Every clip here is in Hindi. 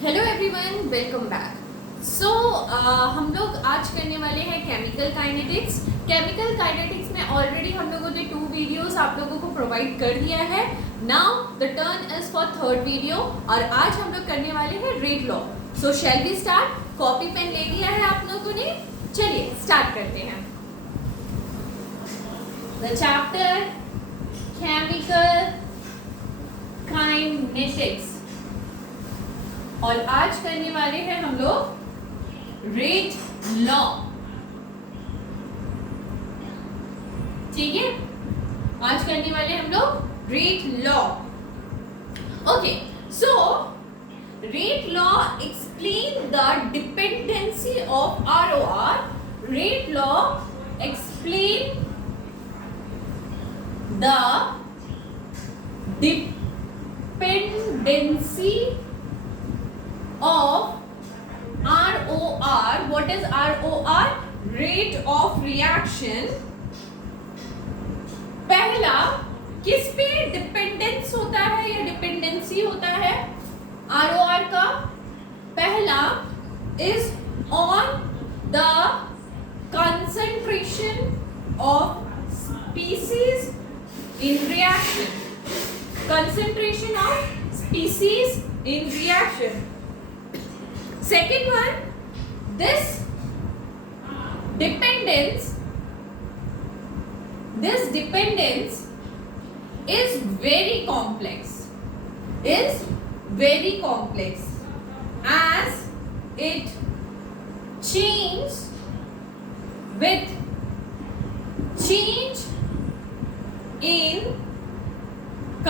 Hello everyone, welcome back. So हम लोग आज करने वाले हैं केमिकल काइनेटिक्स। केमिकल काइनेटिक्स में ऑलरेडी हम लोगों ने 2 वीडियोस आप लोगों को प्रोवाइड कर दिया है। Now the turn is for third video और आज हम लोग करने वाले हैं rate law. So shall we start? Copy pen ले लिया है आप लोगों ने? चलिए स्टार्ट करते हैं। द चैप्टर केमिकल काइनेटिक्स और आज करने वाले हैं हम लोग रेट लॉ। ठीक है, आज करने वाले हम लोग rate law. Okay, so rate law explain the dependency of ROR। Rate law explain the dependency of ROR. What is ROR? Rate of reaction। पहला किस पे डिपेंडेंस होता है या डिपेंडेंसी होता है ROR का? पहला is on the concentration of species in reaction। concentration of species in reaction। Second one, this dependence is very complex, as it changes with change in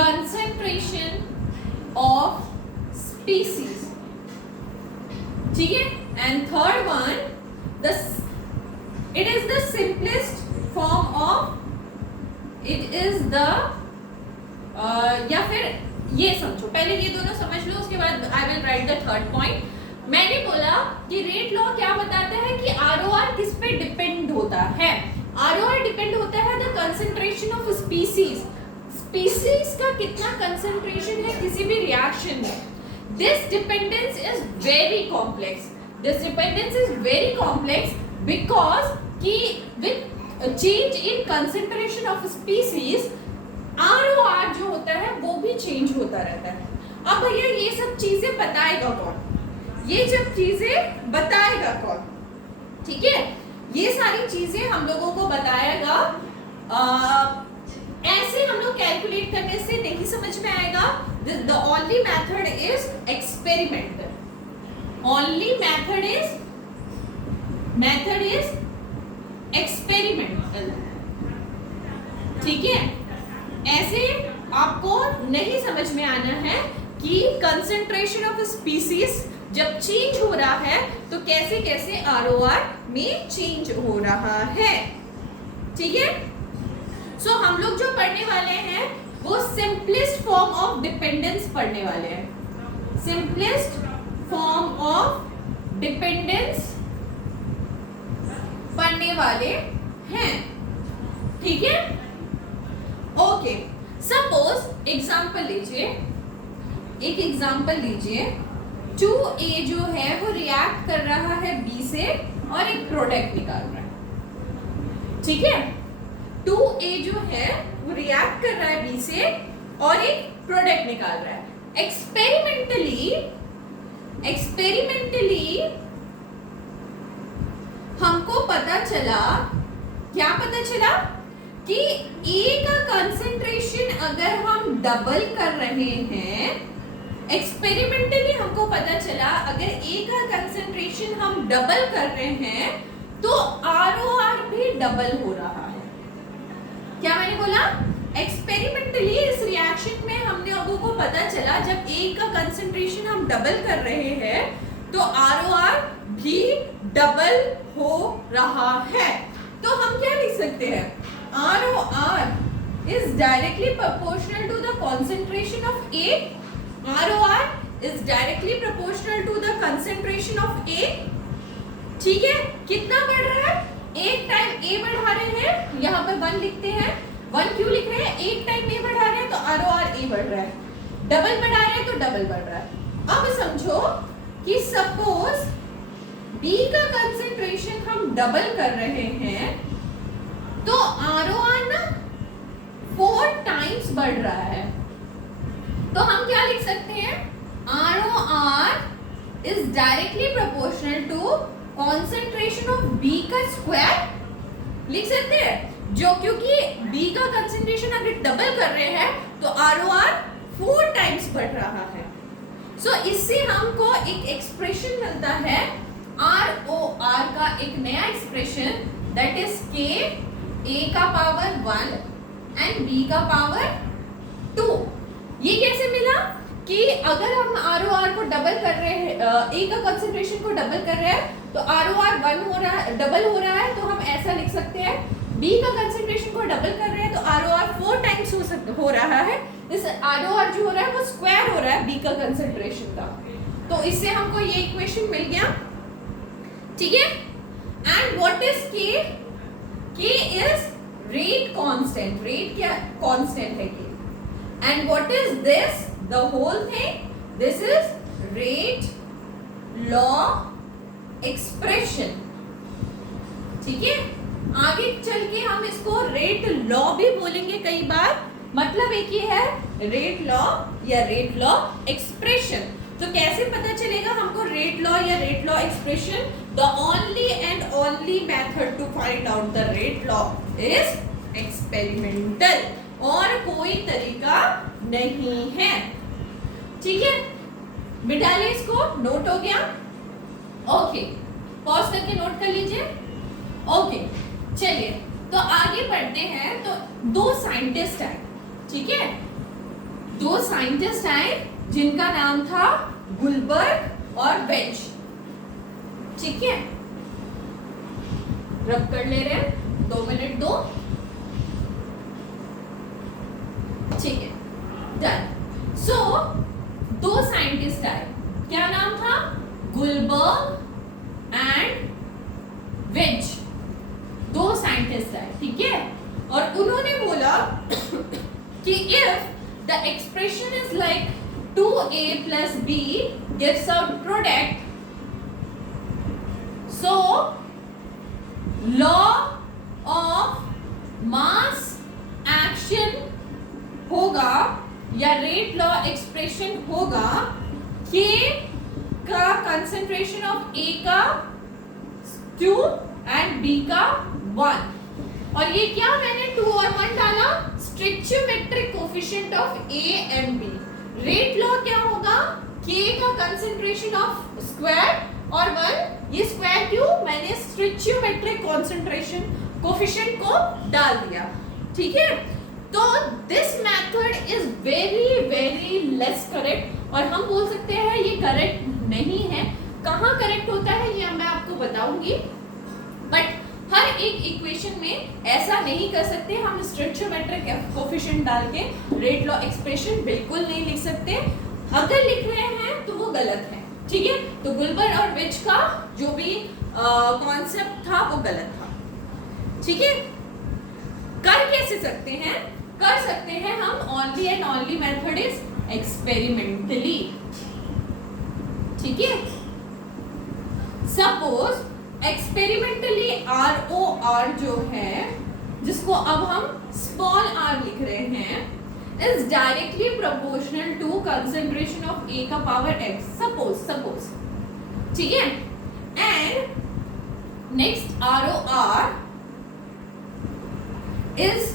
concentration of species। ठीक है, and third one, it is the simplest form of, it is the या फिर ये समझो, पहले ये दोनों समझ लो, उसके बाद I will write the third point. मैंने बोला कि रेट लॉ क्या बताता है कि ROR किस पे डिपेंड होता है। ROR डिपेंड होता है द कंसंट्रेशन ऑफ स्पीसीज का कितना कंसंट्रेशन है किसी भी रिएक्शन में। This dependence is very complex because कि with change in concentration of species ROR जो होता है वो भी चेंज होता रहता है। अब भैया ये सब चीजें बताएगा कौन? ये सब चीजें बताएगा कौन? ठीक है, ये सारी चीजें हम लोगों को बताएगा। ऐसे हम लोग कैलकुलेट करने से नहीं समझ में आएगा। The only method is experimental। Only method is experimental। ठीक है, ऐसे आपको नहीं समझ में आना है कि कंसंट्रेशन ऑफ स्पीसीज जब चेंज हो रहा है तो कैसे कैसे ROR में चेंज हो रहा है। ठीक है, सो हम लोग जो पढ़ने वाले हैं वो सिंपलेस्ट फॉर्म ऑफ डिपेंडेंस पढ़ने वाले हैं। सिंपलेस्ट फॉर्म ऑफ डिपेंडेंस पढ़ने वाले हैं। ठीक है, ओके। सपोज एग्जांपल लीजिए, एक एग्जांपल लीजिए, 2A जो है वो रिएक्ट कर रहा है B से और एक प्रोडक्ट निकाल रहा है। ठीक है, 2A जो है वो रिएक्ट कर रहा है B से और एक प्रोडक्ट निकाल रहा है। एक्सपेरिमेंटली हमको पता चला, क्या पता चला कि A का कंसंट्रेशन अगर हम डबल कर रहे हैं, एक्सपेरिमेंटली हमको पता चला अगर A का कंसंट्रेशन हम डबल कर रहे हैं तो ROR भी डबल हो रहा है। क्या मैंने बोला? एक्सपेरिमेंटली इस रिएक्शन में हमने लोगों को पता चला जब A का कंसंट्रेशन हम डबल कर रहे हैं तो ROR भी डबल हो रहा है। तो हम क्या लिख सकते हैं? ROR is directly proportional to the concentration of A। ROR is directly proportional to the concentration of A। ठीक है, कितना बढ़ रहा है? एक टाइम A बढ़ा रहे हैं, यहाँ पे 1 लिखते हैं, 1 क्यों लिख रहे हैं? एक टाइम A बढ़ा रहे हैं तो ROR A बढ़ रहा है, डबल बढ़ा रहे हैं तो डबल बढ़ रहा है। अब समझो कि सपोज बी का कंसेंट्रेशन हम डबल कर रहे हैं तो ROR ना 4 टाइम्स बढ़ रहा है, तो हम क्या लिख सकते हैं, ROR is directly proportional to concentration of B का स्क्वायर लिख सकते हैं, जो क्योंकि B का कंसेंट्रेशन अगर डबल कर रहे हैं तो ROR 4 टाइम्स बढ़ रहा है। सो इससे हमको एक एक्सप्रेशन मिलता है ROR का, एक नया expression, that is K A का पावर 1 एंड B का पावर 2। ये कैसे मिला कि अगर हम ROR को डबल कर रहे हैं, A का कंसेंट्रेशन को डबल कर रहे हैं तो ROR 1 हो रहा है, डबल हो रहा है, तो हम ऐसा लिख सकते हैं B का कंसेंट्रेशन को डबल कर रहे हैं तो ROR 4 टाइम्स हो रहा है, इस ROR जो हो रहा है वो स्क्वायर हो रहा है B का कंसेंट्रेशन का, तो इससे हमको ये इक्वेशन मिल गया, ठीक है। And what is K? K is rate constant, rate क्या कांस्टेंट है K, and what is this, the whole thing, this is rate law expression, ठीक है। आगे चल के हम इसको रेट लॉ भी बोलेंगे कई बार, मतलब एक ही है रेट लॉ या रेट लॉ एक्सप्रेशन। तो कैसे पता चलेगा हमको रेट लॉ या rate law expression? The only and only method to find out the rate law is experimental, और कोई तरीका नहीं है, ठीक है। बिठा ले इसको, नोट हो गया? ओके, पॉज करके नोट कर लीजिए। ओके, चलिए तो आगे बढ़ते हैं। तो दो साइंटिस्ट आए, ठीक है, दो साइंटिस्ट आए जिनका नाम था गुलबर्ग और वेंच, ठीक है। रब कर ले रहे हैं, 2 मिनट दो, ठीक है, डन। सो दो साइंटिस्ट आए, क्या नाम था? गुलबर्ग एंड वेंच, दो साइंटिस्ट आए, ठीक है। और उन्होंने बोला कि if the expression is like 2A plus B gives out product, so law of mass action होगा या रेट लॉ एक्सप्रेशन होगा K का कंसेंट्रेशन ऑफ A का 2 एंड B का 1, और ये क्या मैंने 2 और 1 डाला, stoichiometric coefficient of A and B। Rate law क्या होगा? K का कंसेंट्रेशन ऑफ स्क्वायर और 1, ये स्क्वायर क्यों? मैंने स्टोइचियोमेट्रिक कंसेंट्रेशन कोएफिशिएंट को डाल दिया, ठीक है। तो this method is very very less correct, और हम बोल सकते हैं ये करेक्ट नहीं है। कहाँ करेक्ट होता है ये मैं आपको बताऊंगी, बट हर एक इक्वेशन में ऐसा नहीं कर सकते हम, स्टोइचियोमेट्रिक कोएफिशिएंट डाल के रेट लॉ एक्सप्रेशन बिल्कुल नहीं लिख सकते। अगर लिख रहे हैं तो वो गलत है, ठीक है। तो गुलबर्ग और वेंच का जो भी कॉन्सेप्ट था वो गलत था, ठीक है। कर कैसे सकते हैं? कर सकते हैं हम, only and only method is experimentally, ठीक है। सपोज एक्सपेरिमेंटली ROR जो है, जिसको अब हम स्मॉल r लिख रहे हैं, is directly proportional to concentration of A का पावर x, सपोज, ठीक है। And next ROR is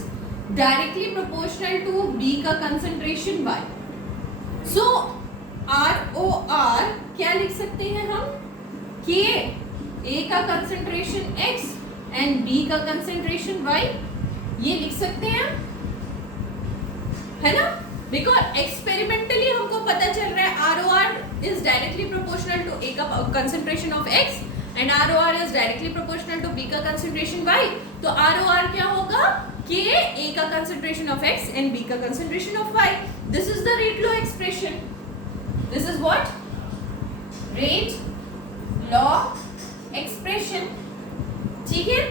directly proportional to B का कंसेंट्रेशन y। सो ROR क्या लिख सकते हैं हम? K A का कंसेंट्रेशन x एंड B का कंसेंट्रेशन y, ये लिख सकते हैं, है ना। बिकॉज एक्सपेरिमेंटली हमको पता चल रहा है ROR is directly proportional to A का concentration of x and ROR is directly proportional to B का कंसेंट्रेशन y। तो ROR क्या होगा? K A का concentration of x and B का concentration of y। This is the rate law expression, this is what? Rate law expression, ठीक है।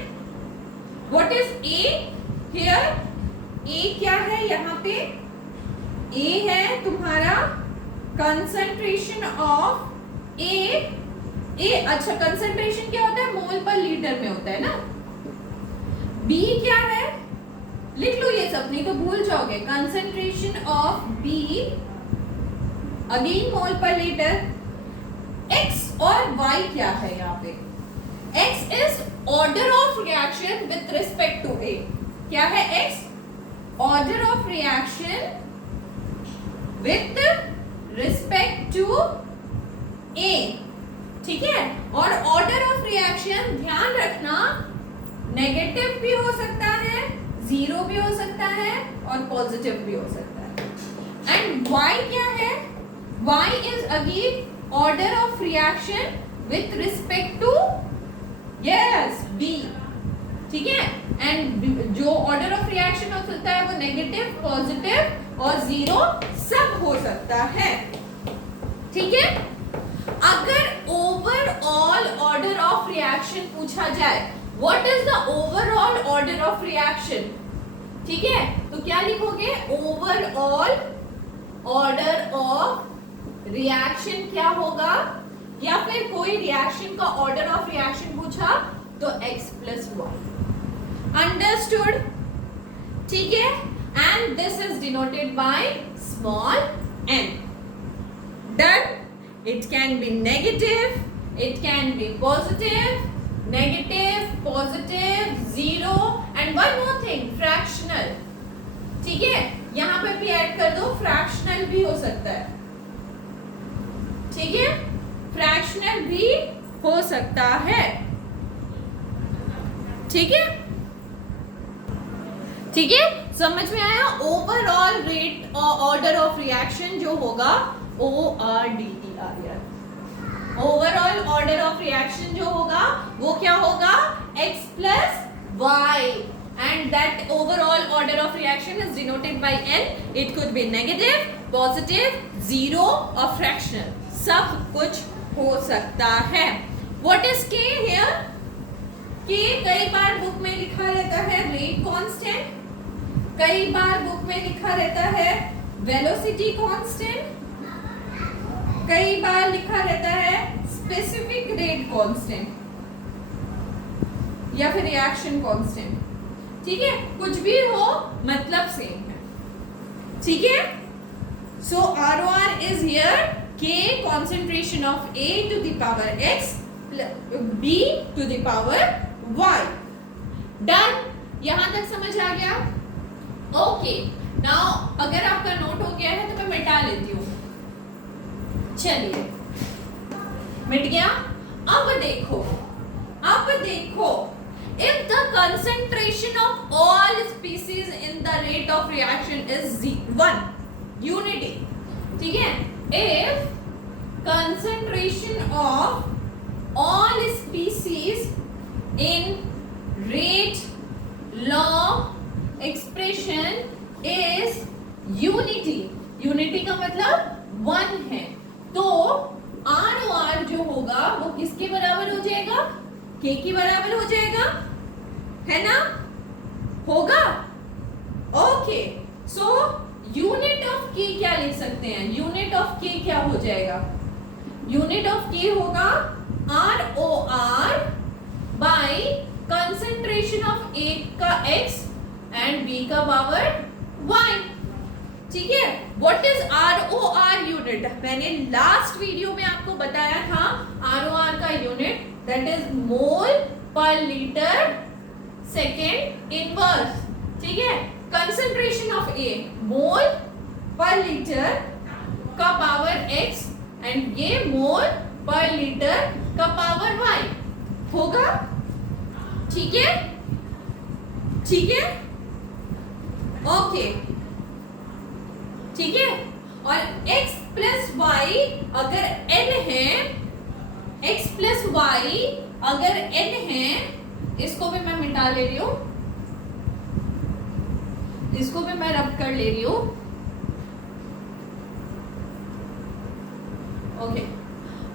What is A here? A क्या है यहाँ पे? A है तुम्हारा कंसेंट्रेशन ऑफ ए अच्छा कंसंट्रेशन क्या होता है, मोल पर लीटर में होता है ना। बी क्या है, लिख लो ये सब, नहीं तो भूल जाओगे। Concentration of B again mole per litre. X और वाई क्या है यहाँ पे, X is order of reaction with respect to A. क्या है X, order of reaction with respect to A, ठीक है। और ऑर्डर ऑफ रिएक्शन ध्यान रखना नेगेटिव भी हो सकता है, जीरो भी हो सकता है और पॉजिटिव भी हो सकता है। एंड y क्या है, y is again order of reaction with respect to yes b, ठीक है। एंड जो ऑर्डर ऑफ रिएक्शन होता है वो नेगेटिव, पॉजिटिव और जीरो सब हो सकता है, ठीक है। अगर ओवरऑल ऑर्डर ऑफ रिएक्शन पूछा जाए, what is the overall order of reaction, ठीक है, तो क्या लिखोगे, ओवरऑल ऑर्डर ऑफ रिएक्शन क्या होगा, या फिर कोई रिएक्शन का ऑर्डर ऑफ रिएक्शन पूछा तो x प्लस वाई। अंडरस्टूड, ठीक है। And this is denoted by small n। Done. It can be negative, it can be positive, negative, positive, zero, and one more thing, fractional, ठीक है। यहाँ पे भी ऐड कर दो, fractional भी हो सकता है, ठीक है, fractional भी हो सकता है, ठीक है, ठीक है। समझ में आया। Overall rate order of reaction जो होगा ORDER, overall order of reaction जो होगा वो क्या होगा, x plus y, and that overall order of reaction is denoted by n। It could be negative, positive, zero और फ्रैक्शनल, सब कुछ हो सकता है। What is k here, k कई बार बुक में लिखा रहता है रेट कांस्टेंट, कई बार बुक में लिखा रहता है वेलोसिटी कांस्टेंट, कई बार लिखा रहता है स्पेसिफिक रेट कांस्टेंट या फिर रिएक्शन कांस्टेंट, ठीक है। कुछ भी हो मतलब सेम है, ठीक है। सो ROR is here K concentration of A to the power X B to the power Y। Done, यहां तक समझ आ गया। ओके, नाउ अगर आपका नोट हो गया है तो मैं मिटा लेती हूँ। चलिए, मिट गया। अब देखो, if the concentration of all species in the rate of reaction is 1 unity, ठीक है। if concentration of all species in rate law expression is unity का मतलब 1 है, तो ROR जो होगा वो किसके बराबर हो जाएगा, K के बराबर हो जाएगा, है ना, होगा। Okay, so unit of K क्या लिख सकते हैं, यूनिट ऑफ K क्या हो जाएगा, यूनिट ऑफ K होगा ROR by concentration of A का X एंड B का पावर Y, ठीक है। व्हाट इज ROR यूनिट, मैंने लास्ट वीडियो में आपको बताया था ROR का unit that is mole per litre second inverse, ठीक है। Concentration of A mole per litre का पावर X एंड ये मोल पर लीटर का पावर Y होगा, ठीक है, ठीक है, ओके, ठीक है। और x प्लस y अगर n है, x प्लस y अगर n है, इसको भी मैं मिटा ले रही हूं, इसको भी मैं रब कर ले रही हूं, ओके।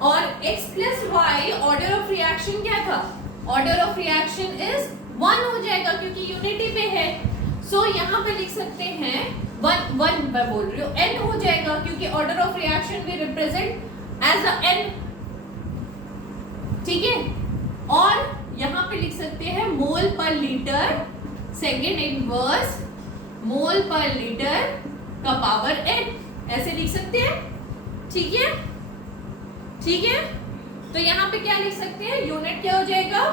और x plus y order of reaction क्या था, ऑर्डर ऑफ रिएक्शन इज 1 हो जाएगा क्योंकि यूनिटी पे है। सो यहाँ पे लिख सकते हैं 1 मैं बोल रही हूँ n हो जाएगा क्योंकि order of reaction we represent as a n, ठीक है, और यहां पे लिख सकते हैं मोल पर लीटर सेकेंड इनवर्स मोल पर लीटर का पावर n, ऐसे लिख सकते हैं। ठीक है, ठीक है, तो यहां पे क्या लिख सकते हैं, यूनिट क्या हो जाएगा,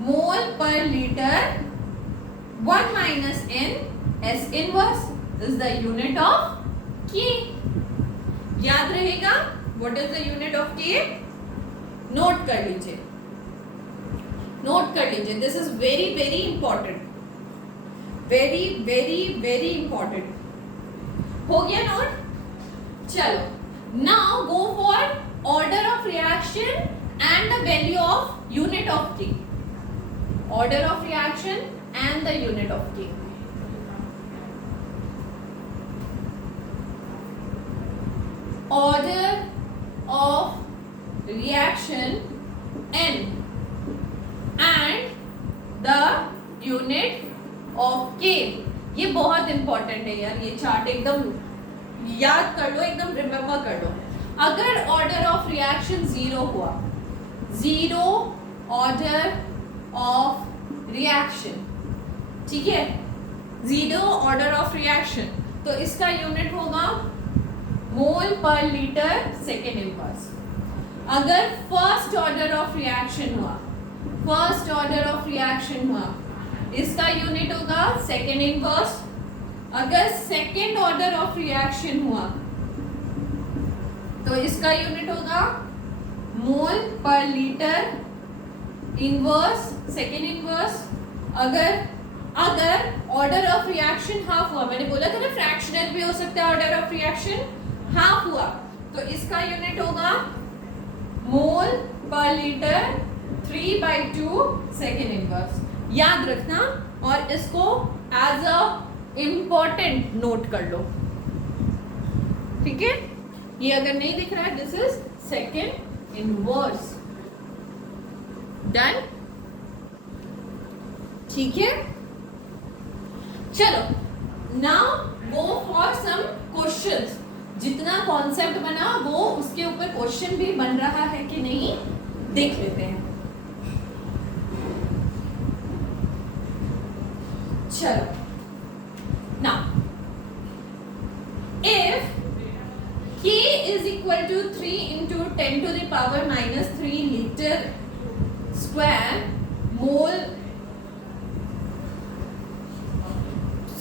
मोल per litre 1 minus n s inverse is the unit of k। याद रहेगा, what is the unit of k, note कर लीजिए, नोट कर लीजिए, this is very very important, very very very important. हो गया नोट? चलो, now go for order of reaction and the value of unit of k, order of reaction and the unit of k। order of reaction n and the unit of k। ये बहुत इंपॉर्टेंट है यार, ये चार्ट एकदम याद कर लो, एकदम रिमेम्बर कर लो। अगर ऑर्डर ऑफ रिएक्शन जीरो हुआ, जीरो ऑर्डर ऑफ रिएक्शन, ठीक है, जीरो ऑर्डर ऑफ रिएक्शन, तो इसका यूनिट होगा मोल पर लीटर सेकेंड इनवर्स। अगर फर्स्ट ऑर्डर ऑफ रिएक्शन हुआ, फर्स्ट ऑर्डर ऑफ रिएक्शन हुआ, इसका यूनिट होगा सेकेंड इनवर्स। अगर सेकेंड ऑर्डर ऑफ रिएक्शन हुआ तो इसका यूनिट होगा मोल per litre inverse second inverse. अगर अगर ऑर्डर ऑफ रिएक्शन हाफ हुआ, मैंने बोला था ना फ्रैक्शनल भी हो सकता है, ऑर्डर ऑफ रिएक्शन हाफ हुआ तो इसका यूनिट होगा मोल पर लीटर 3/2 सेकेंड इनवर्स। याद रखना और इसको एज अ इम्पोर्टेंट नोट कर लो, ठीक है। ये अगर नहीं दिख रहा है, this is second inverse. Done, ठीक है। चलो, now go for some questions. जितना कॉन्सेप्ट बना वो उसके ऊपर क्वेश्चन भी बन रहा है कि नहीं देख लेते हैं। चलो, now if k is equal to 3 into 10 to the power minus 3 liter square mole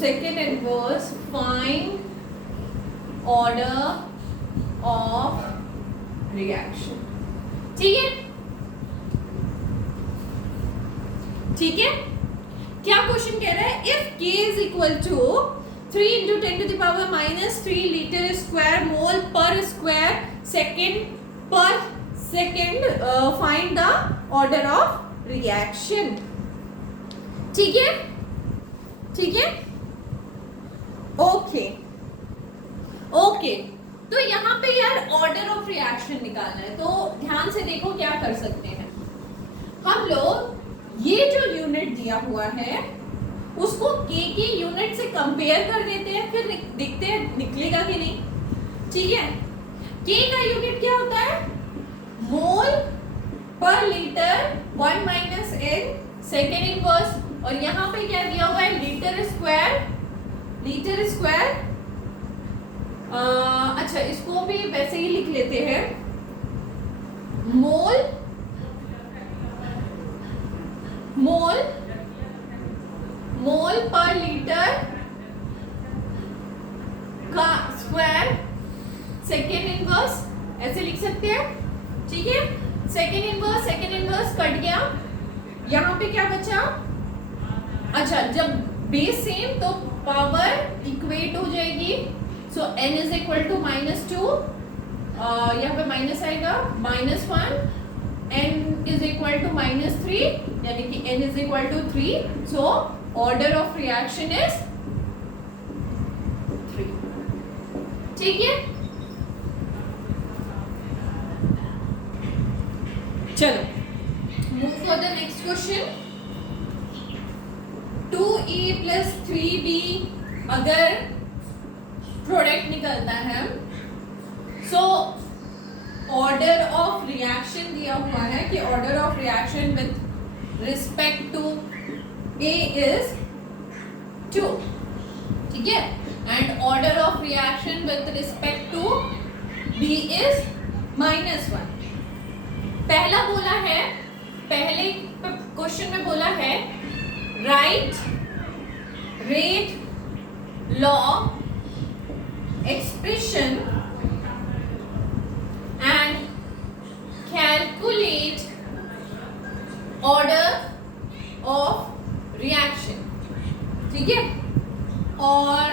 second inverse, find order of reaction। ठीक है, ठीक है। क्या क्वेश्चन कह रहा है, if k is equal to 3 into 10 to the power minus 3 liter square mole per square second per second, find the order of reaction। ठीक है, ठीक है, ओके ओके। तो यहाँ पे यार ऑर्डर ऑफ रिएक्शन निकालना है, तो ध्यान से देखो क्या कर सकते हैं हम लोग। ये जो यूनिट दिया हुआ है उसको k की यूनिट से कंपेयर कर देते हैं, फिर देखते हैं निकलेगा कि नहीं। ठीक है, k का यूनिट क्या होता है, मोल per litre 1 minus n second inverse, और यहाँ पे क्या दिया हुआ है, लीटर स्क्वायर, लीटर स्क्वायर। अच्छा, इसको भी वैसे ही लिख लेते हैं, मोल मोल मोल पर लीटर का स्क्वायर सेकेंड इनवर्स, ऐसे लिख सकते हैं। ठीक है, सेकेंड इनवर्स कट गया, यहाँ पे क्या बचा, अच्छा जब बेस सेम तो पावर इक्वेट हो जाएगी, सो n इज इक्वल टू -2, यहाँ पे माइनस आएगा, -1, n इज इक्वल टू -3, यानी कि n is equal to 3, so order of reaction is 3। ठीक है, चलो move for the next question. 2a plus 3b अगर प्रोडक्ट निकलता है, so order order of reaction दिया हुआ है कि order of reaction with respect to A is 2, ठीक है, and order of reaction with respect to B is -1। पहला बोला है, पहले क्वेश्चन में बोला है right rate law expression and calculate order of reaction, ठीक है, और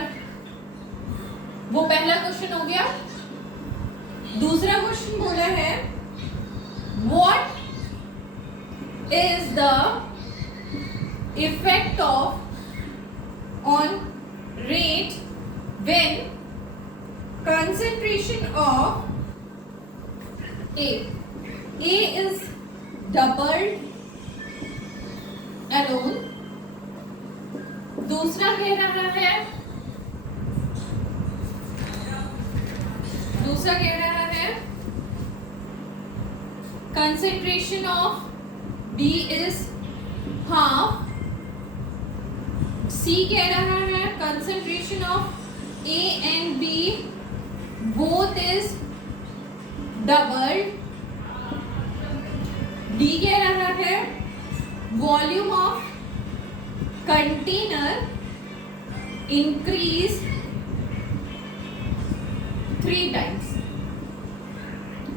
वो पहला क्वेश्चन हो गया। दूसरा क्वेश्चन बोला है what is the effect of on rate when concentration of A is doubled alone। दूसरा कह रहा है, concentration of B is half। C कह रहा है concentration of A and B both is doubled। D कह रहा है volume of container increase 3 times।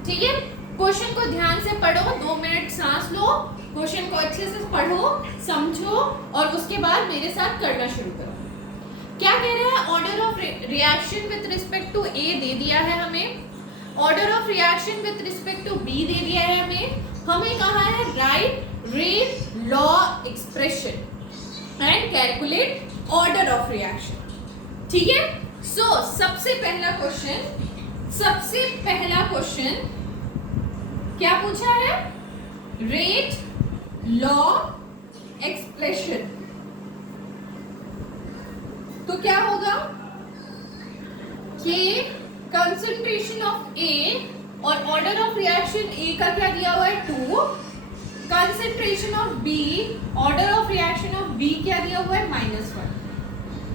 ठीक है, क्वेश्चन को ध्यान से पढ़ो, 2 मिनट सांस लो, क्वेश्चन को अच्छे से पढ़ो, समझो और उसके बाद मेरे साथ करना शुरू करो। क्या कह रहा है, order of reaction with respect to A दे दिया है हमें, order of reaction with respect to B दे दिया है हमें कहा है right rate law expression and calculate order of reaction. ठीक है, सो सबसे पहला क्वेश्चन क्या पूछा है, रेट लॉ एक्सप्रेशन। तो क्या होगा कि कंसंट्रेशन ऑफ ए और ऑर्डर ऑफ रिएक्शन ए का क्या दिया हुआ है 2, concentration of B order of reaction of B क्या दिया हुआ है -1।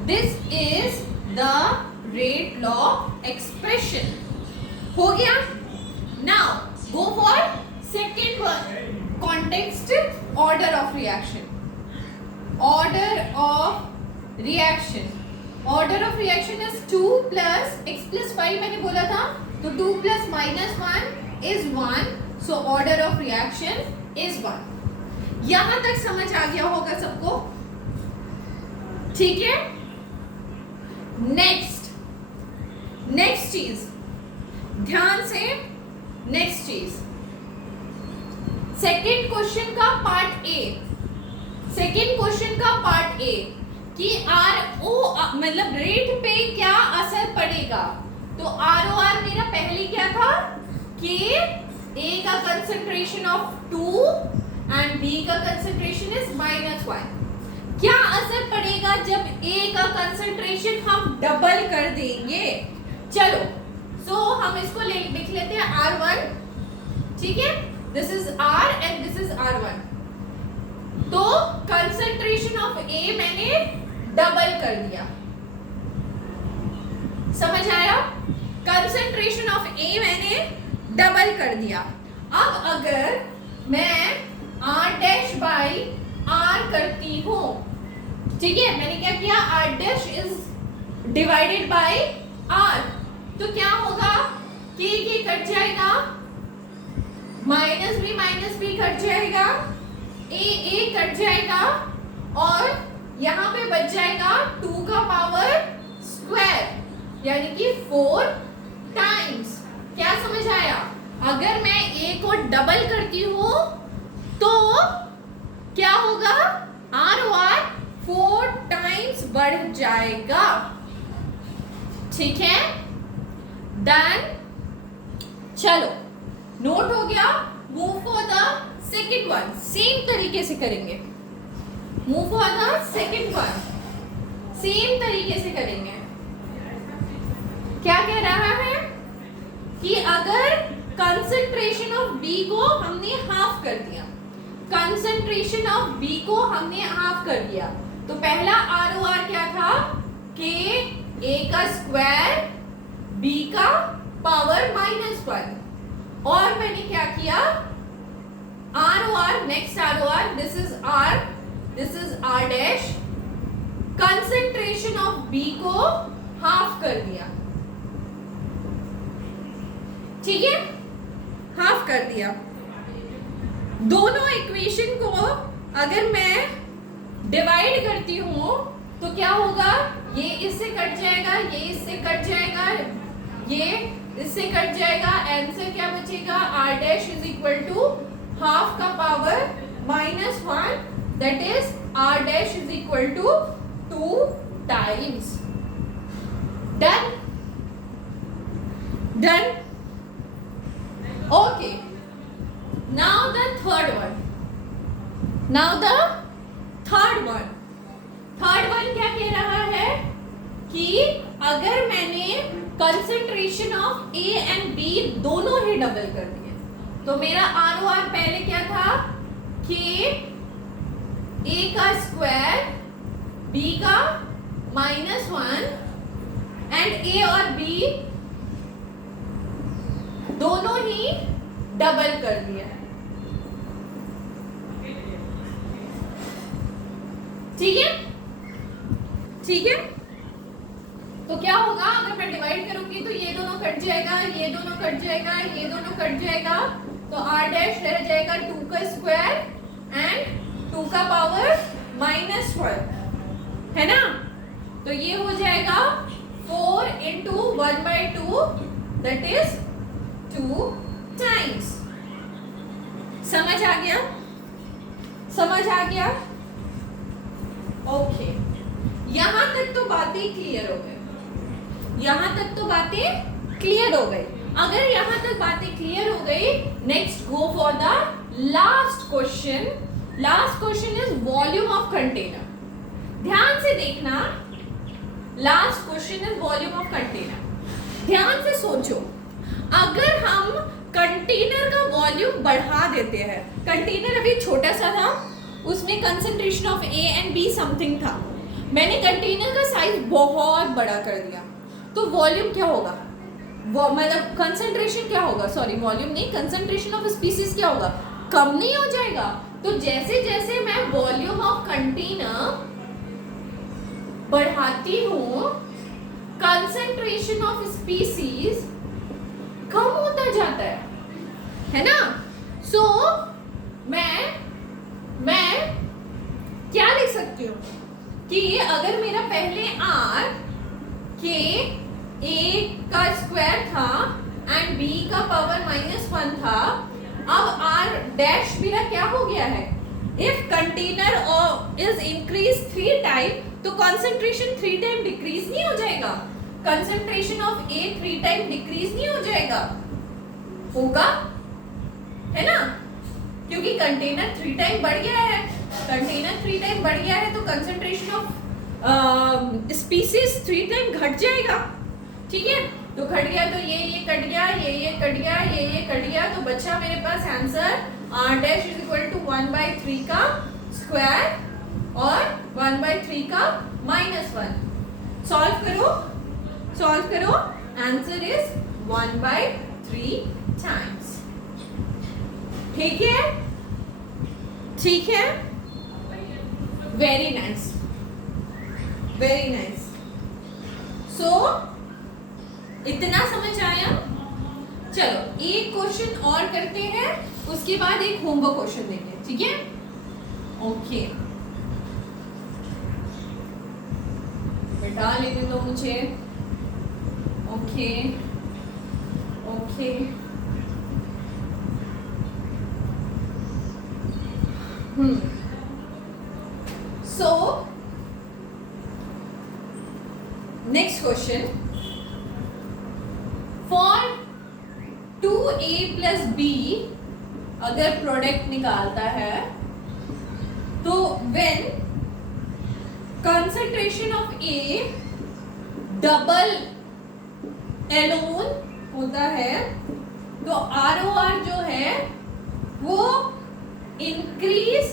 This is the rate law expression. हो गया। Now go for second one, context order of reaction. Order of reaction, order of reaction is 2 plus x plus 5 मैंने बोला था, तो 2 plus -1 is 1, so order of reaction is 1। यहां तक समझ आ गया होगा सबको, ठीक है। नेक्स्ट चीज ध्यान से, नेक्स्ट चीज सेकेंड क्वेश्चन का पार्ट ए कि RO मतलब रेट पे क्या असर पड़ेगा। तो ROR मेरा पहले क्या था कि A का कंसंट्रेशन ऑफ 2 एंड B का कंसंट्रेशन इज -1। क्या असर पड़ेगा जब A का कंसंट्रेशन हम डबल कर देंगे। चलो, सो हम इसको लिख लेते हैं R1, ठीक है, this is R and this is R1। तो कंसंट्रेशन ऑफ A मैंने डबल कर दिया, समझ आया, कंसंट्रेशन ऑफ A मैंने डबल कर दिया। अब अगर मैं R डैश बाई R करती हूं, ठीक है, मैंने क्या किया, R dash is divided by R, तो क्या होगा कि कट जाएगा, माइनस बी कट जाएगा, ए कट जाएगा और यहाँ पे बच जाएगा 2 का पावर स्क्वायर यानी कि 4 टाइम्स। क्या समझ आया, अगर मैं ए को डबल करती हूँ तो क्या होगा, ROR 4 टाइम्स बढ़ जाएगा। ठीक है, डन। चलो, नोट हो गया। Move for the second one, same तरीके से करेंगे। Move for the second one, same तरीके से करेंगे। क्या कह रहा है कि अगर कंसंट्रेशन ऑफ बी को हमने हाफ कर दिया, कंसंट्रेशन ऑफ बी को हमने हाफ कर दिया। तो पहला आर क्या था, के ए का स्क्वायर बी का पावर -1, और मैंने क्या किया, R next R this is R dash, concentration of B को हाफ कर दिया, ठीक है, हाफ कर दिया। दोनों इक्वेशन को अगर मैं डिवाइड करती हूं तो क्या होगा, ये इससे कट जाएगा, ये इससे कट जाएगा, ये इससे कट जाएगा, आंसर क्या बचेगा, R dash is equal to half का power -1, that is R dash is equal to 2 times. Done, done, okay. Now the third one, third one क्या कह रहा है कि अगर मैंने concentration of A and B दोनों ही डबल कर दिए, तो मेरा आर पहले क्या था, कि ए का स्क्वायर बी का -1 एंड ए और बी दोनों ही डबल कर दिया है, ठीक है, ठीक है। तो क्या होगा, अगर मैं डिवाइड करूंगी तो ये दोनों कट जाएगा, ये दोनों कट जाएगा, ये दोनों कट जाएगा, तो आर डैश रह जाएगा 2 का स्क्वायर एंड 2 का पावर -1, है ना। तो ये हो जाएगा 4 into 1/2, दैट इज 2 टाइम्स। समझ आ गया, समझ आ गया, ओके। यहां तक तो बातें क्लियर हो गई, यहां तक तो बातें क्लियर हो गई। अगर यहां तक बातें क्लियर हो गई, next go for the last question. Last question is volume of container. ध्यान से देखना, last question is volume of container. ध्यान से सोचो, अगर हम कंटेनर का वॉल्यूम बढ़ा देते हैं, कंटेनर अभी छोटा सा था, उसमें concentration of A and be something था, मैंने कंटेनर का साइज बहुत बड़ा कर दिया, तो वॉल्यूम क्या होगा, मतलब कंसंट्रेशन क्या होगा, सॉरी वॉल्यूम नहीं, कंसंट्रेशन ऑफ स्पीसीज क्या होगा, कम नहीं हो जाएगा। तो जैसे जैसे मैं वॉल्यूम ऑफ कंटेनर बढ़ाती हूं, कंसंट्रेशन ऑफ स्पीसीज कम होता जाता है ना। सो मैं क्या लिख सकती हूँ कि अगर मेरा पहले आर के ए का स्क्वायर था एंड बी का पावर -1 था, अब आर डैश मेरा क्या हो गया है, if container is increase 3 time, तो कंसंट्रेशन 3 टाइम डिक्रीज नहीं हो जाएगा, concentration of A 3 time decrease नहीं हो जाएगा, होगा, है ना, क्योंकि कंटेनर 3 टाइम बढ़ गया है, कंटेनर 3 टाइम बढ़ गया है, तो कंसंट्रेशन ऑफ स्पीसीज 3 टाइम घट जाएगा, ठीक है। तो घट गया, तो ये कट गया, ये कट गया, ये कट गया, तो बचा मेरे पास answer R dash is equal to 1/3 का स्क्वायर और 1/3 का -1। सॉल्व करो, आंसर इज 1/3 टाइम्स, ठीक है, ठीक है, वेरी नाइस, वेरी नाइस। सो इतना समझ आया। चलो एक क्वेश्चन और करते हैं, उसके बाद एक होमवर्क क्वेश्चन देंगे, ठीक है, ओके। बेटा लेने दो मुझे, okay okay. So next question, for 2a plus b अगर प्रोडक्ट निकालता है, तो when concentration of a double alone होता है, तो ROR जो है वो इंक्रीज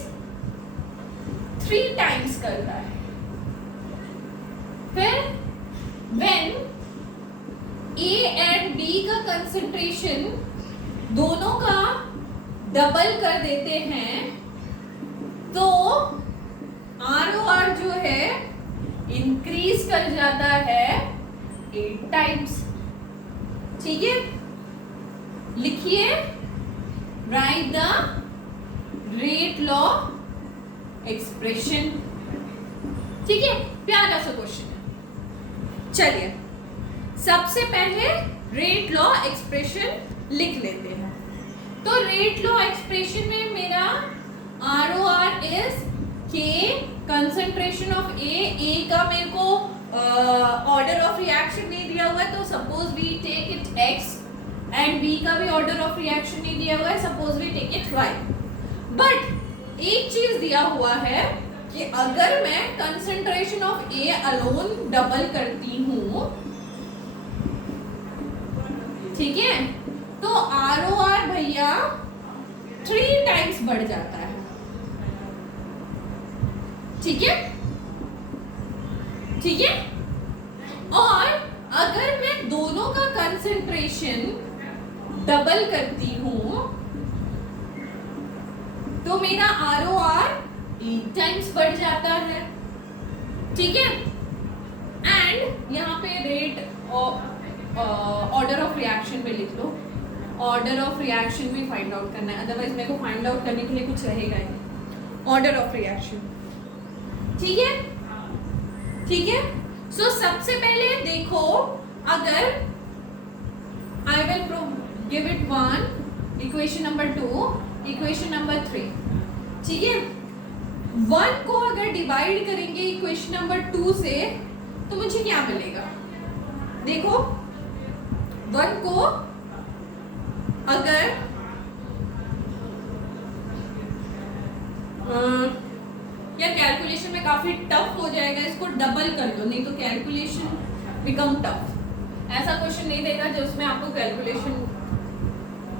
3 टाइम्स करता है। फिर व्हेन A एंड B का कंसंट्रेशन दोनों का डबल कर देते हैं तो ROR जो है इंक्रीज कर जाता है 8 टाइम्स। ठीक है, लिखिए, right the rate law expression. ठीक है, प्यारा सा क्वेश्चन है। चलिए सबसे पहले रेट लॉ एक्सप्रेशन लिख लेते हैं। तो रेट लॉ एक्सप्रेशन में मेरा ROR is K concentration of A का मेरे को ऑर्डर ऑफ रिएक्शन नहीं दिया हुआ है, तो suppose we take it X and B का भी ऑर्डर ऑफ रिएक्शन नहीं दिया हुआ है, suppose we take it Y। But एक चीज दिया हुआ है कि अगर मैं concentration of A alone double करती हूं, ठीक है, तो ROR भैया 3 टाइम्स बढ़ जाता है। ठीक है, ठीक है। और अगर मैं दोनों का कंसंट्रेशन डबल करती हूं तो मेरा ROR 8 टाइम्स बढ़ जाता है। ठीक है, एंड यहाँ पे रेट ऑर्डर ऑफ रिएक्शन में लिख लो, ऑर्डर ऑफ रिएक्शन में फाइंड आउट करना है, अदरवाइज मेरे को फाइंड आउट करने के लिए कुछ रहेगा ही। ऑर्डर ऑफ रिएक्शन, ठीक है, ठीक है। सो सबसे पहले देखो, अगर I will give it 1, equation number 2, equation number 3, ठीक है। 1 को अगर डिवाइड करेंगे इक्वेशन नंबर 2 से तो मुझे क्या मिलेगा? देखो 1 को अगर या कैलकुलेशन में काफी टफ हो जाएगा, इसको डबल कर दो, नहीं तो कैलकुलेशन बिकम टफ। ऐसा क्वेश्चन नहीं देगा जो उसमें आपको कैलकुलेशन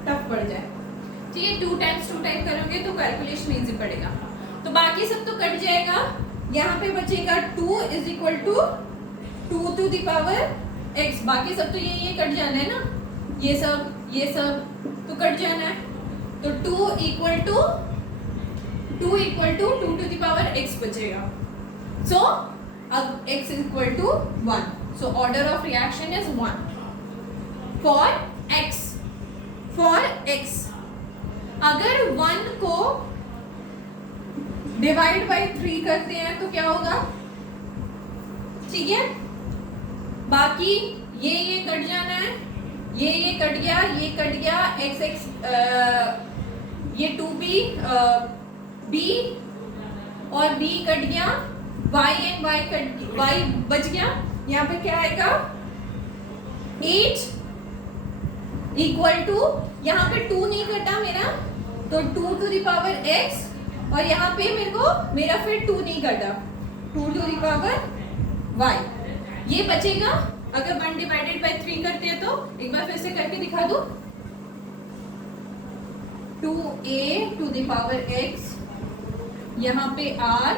टफ पड़ जाए। ठीक है, 2 टाइम्स करोगे तो कैलकुलेशन इजी पड़ेगा। तो बाकी सब तो कट जाएगा, यहाँ पे बचेगा 2 is equal to 2 to the power x। बाकी सब तो ये कट जाना है ना, ये सब तो कट जाना है। तो 2 equal to 2 to the power x बचेगा। सो अब x is equal to 1, so order of reaction is 1 for x। अगर 1 को डिवाइड बाय 3 करते हैं तो क्या होगा? ठीक है, बाकी ये कट जाना है, ये कट गया, ये कट गया, x ये 2b b और b कट गया, y एंड y बच गया। यहाँ पे क्या आएगा? 8 इक्वल टू, यहाँ पे 2 नहीं कटा मेरा, तो 2 टू द पावर x, और यहाँ पे मेरा फिर 2 नहीं कटा, 2 टू द पावर y। ये बचेगा अगर 1 डिवाइडेड बाय 3 करते हैं तो। एक बार फिर से करके दिखा दो, 2a to the power x, यहाँ पे r,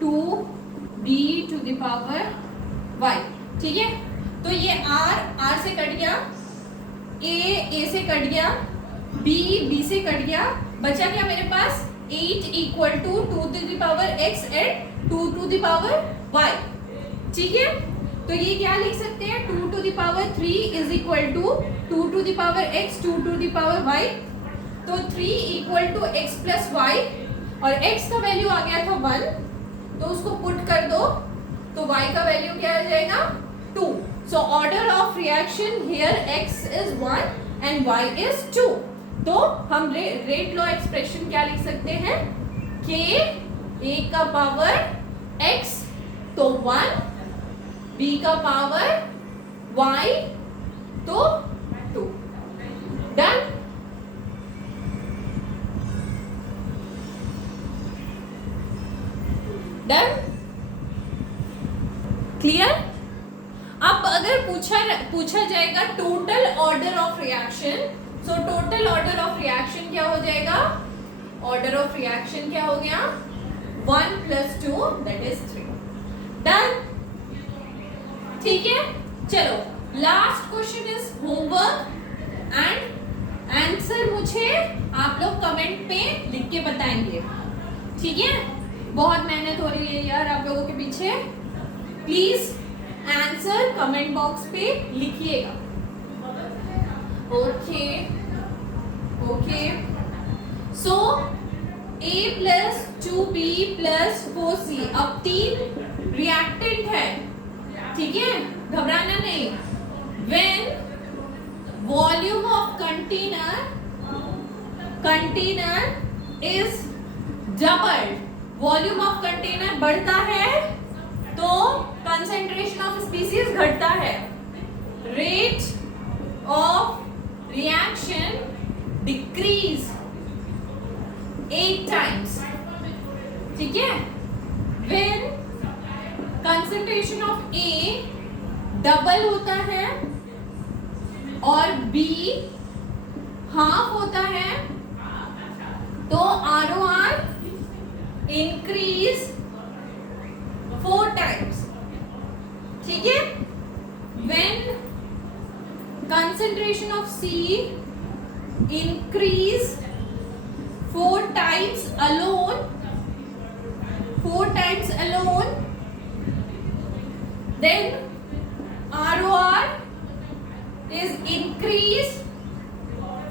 2b to the power y। ठीक है, तो ये r से कट गया, a से कट गया, b से कट गया, बचा क्या मेरे पास? 8 equal to 2 to the power x and 2 to the power y। ठीक है, तो ये क्या लिख सकते हैं? 2 to the power 3 is equal to 2 to the power x 2 to the power y। तो 3 equal to x plus y, और x का वैल्यू आ गया था 1, तो उसको पुट कर दो, तो y का वैल्यू क्या आ जाएगा? 2। सो order of reaction here x is 1 and y is 2। तो हम रेट लॉ एक्सप्रेशन क्या लिख सकते हैं? k a का पावर x तो 1, b का पावर y तो 2। डन। Done, clear? अब अगर पूछा जाएगा total order of reaction, so total order of reaction क्या हो जाएगा, ऑर्डर ऑफ रिएक्शन क्या हो गया 1 + 2 दैट इज 3। डन, ठीक है। चलो last question is homework and answer मुझे आप लोग कमेंट पे लिख के बताएंगे, ठीक है। बहुत मेहनत हो रही है यार आप लोगों के पीछे, प्लीज आंसर कमेंट बॉक्स पे लिखिएगा। Okay okay, so A + 2B + 4C, अब 3 रिएक्टेंट है, ठीक है, घबराना नहीं। When volume of container is doubled, volume of container बढ़ता है तो कंसेंट्रेशन ऑफ स्पीसीज घटता है, rate of reaction decrease 8 times, ठीक है। When concentration of A double होता है और B हाफ होता है तो ROR इंक्रीज 4 times, ठीक है। When concentration of C increase 4 times alone, then ROR is increased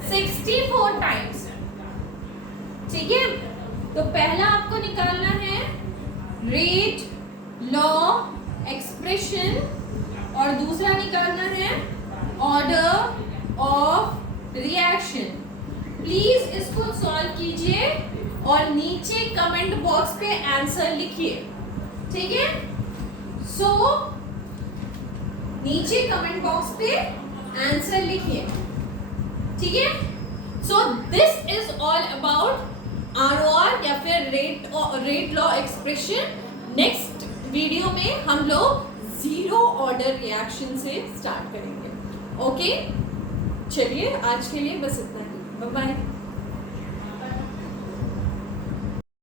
64 times, ठीक है। तो पहला आपको निकालना है रेट लॉ एक्सप्रेशन और दूसरा निकालना है ऑर्डर ऑफ रिएक्शन। प्लीज इसको सॉल्व कीजिए और नीचे कमेंट बॉक्स पे आंसर लिखिए, ठीक है। सो नीचे कमेंट बॉक्स पे आंसर लिखिए, ठीक है। So this is all about ROR या फिर rate law expression. Next video में हम लोग 0 ऑर्डर रिएक्शन से स्टार्ट करेंगे। ओके, चलिए आज के लिए बस इतना ही, बाय बाय।